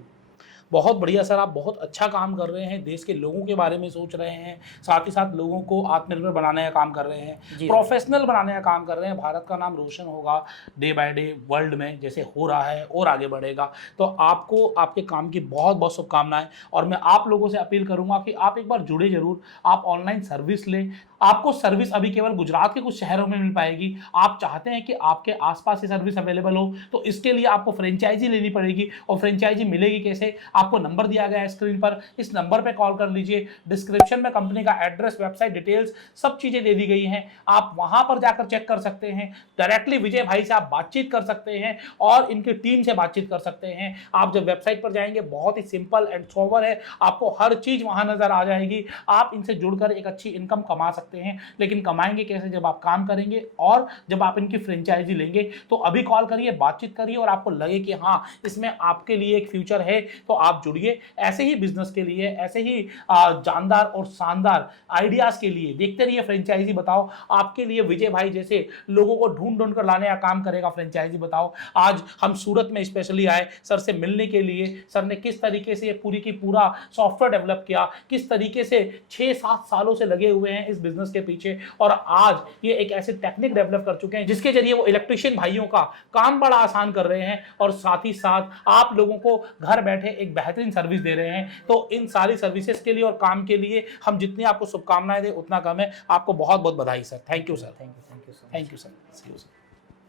बहुत बढ़िया सर, आप बहुत अच्छा काम कर रहे हैं, देश के लोगों के बारे में सोच रहे हैं, साथ ही साथ लोगों को आत्मनिर्भर बनाने का काम कर रहे हैं, प्रोफेशनल बनाने का काम कर रहे हैं। भारत का नाम रोशन होगा डे बाय डे वर्ल्ड में, जैसे हो रहा है और आगे बढ़ेगा। तो आपको आपके काम की बहुत बहुत शुभकामनाएं, और मैं आप लोगों से अपील करूंगा कि आप एक बार जुड़े जरूर, आप ऑनलाइन सर्विस लें। आपको सर्विस अभी केवल गुजरात के कुछ शहरों में मिल पाएगी। आप चाहते हैं कि आपके आसपास ये सर्विस अवेलेबल हो, तो इसके लिए आपको फ्रेंचाइजी लेनी पड़ेगी। और फ्रेंचाइजी मिलेगी कैसे? आपको नंबर दिया गया है स्क्रीन पर, इस नंबर पे कॉल कर लीजिए। डिस्क्रिप्शन में कंपनी का एड्रेस, वेबसाइट डिटेल्स, सब चीज़ें दे दी गई हैं, आप वहां पर जाकर चेक कर सकते हैं। डायरेक्टली विजय भाई से आप बातचीत कर सकते हैं और इनकी टीम से बातचीत कर सकते हैं। आप जब वेबसाइट पर जाएंगे, बहुत ही सिंपल एंड सोबर है, आपको हर चीज़ वहां नजर आ जाएगी। आप इनसे जुड़कर एक अच्छी इनकम कमा सकते हैं, लेकिन कमाएंगे कैसे? जब आप काम करेंगे और जब आप इनकी फ्रेंचाइजी लेंगे। तो अभी कॉल करिए, बातचीत करिए, और आपको लगे कि हाँ इसमें आपके लिए एक फ्यूचर है, तो आप जुड़िए। ऐसे ही बिजनेस के लिए, ऐसे ही जानदार और शानदार आइडियाज के लिए देखते रहिए फ्रेंचाइजी बताओ। आपके लिए विजय भाई जैसे लोगों को ढूंढ ढूंढ कर लाने का काम करेगा फ्रेंचाइजी बताओ। आज हम सूरत में स्पेशली आए सर से मिलने के लिए। सर ने किस तरीके से पूरी की पूरा सॉफ्टवेयर डेवलप किया, किस तरीके से 6-7 सालों से लगे हुए हैं इस बिजनेस के पीछे, और आज ये एक ऐसे टेक्निक डेवलप कर चुके हैं जिसके जरिए वो इलेक्ट्रिशियन भाइयों का काम बड़ा आसान कर रहे हैं, और साथ ही साथ आप लोगों को घर बैठे एक बेहतरीन सर्विस दे रहे हैं। तो इन सारी सर्विसेज के लिए और काम के लिए हम जितनी आपको शुभकामनाएं दें उतना कम है। आपको बहुत बहुत बधाई sir. Thank you sir. Thank you sir. Thank you sir.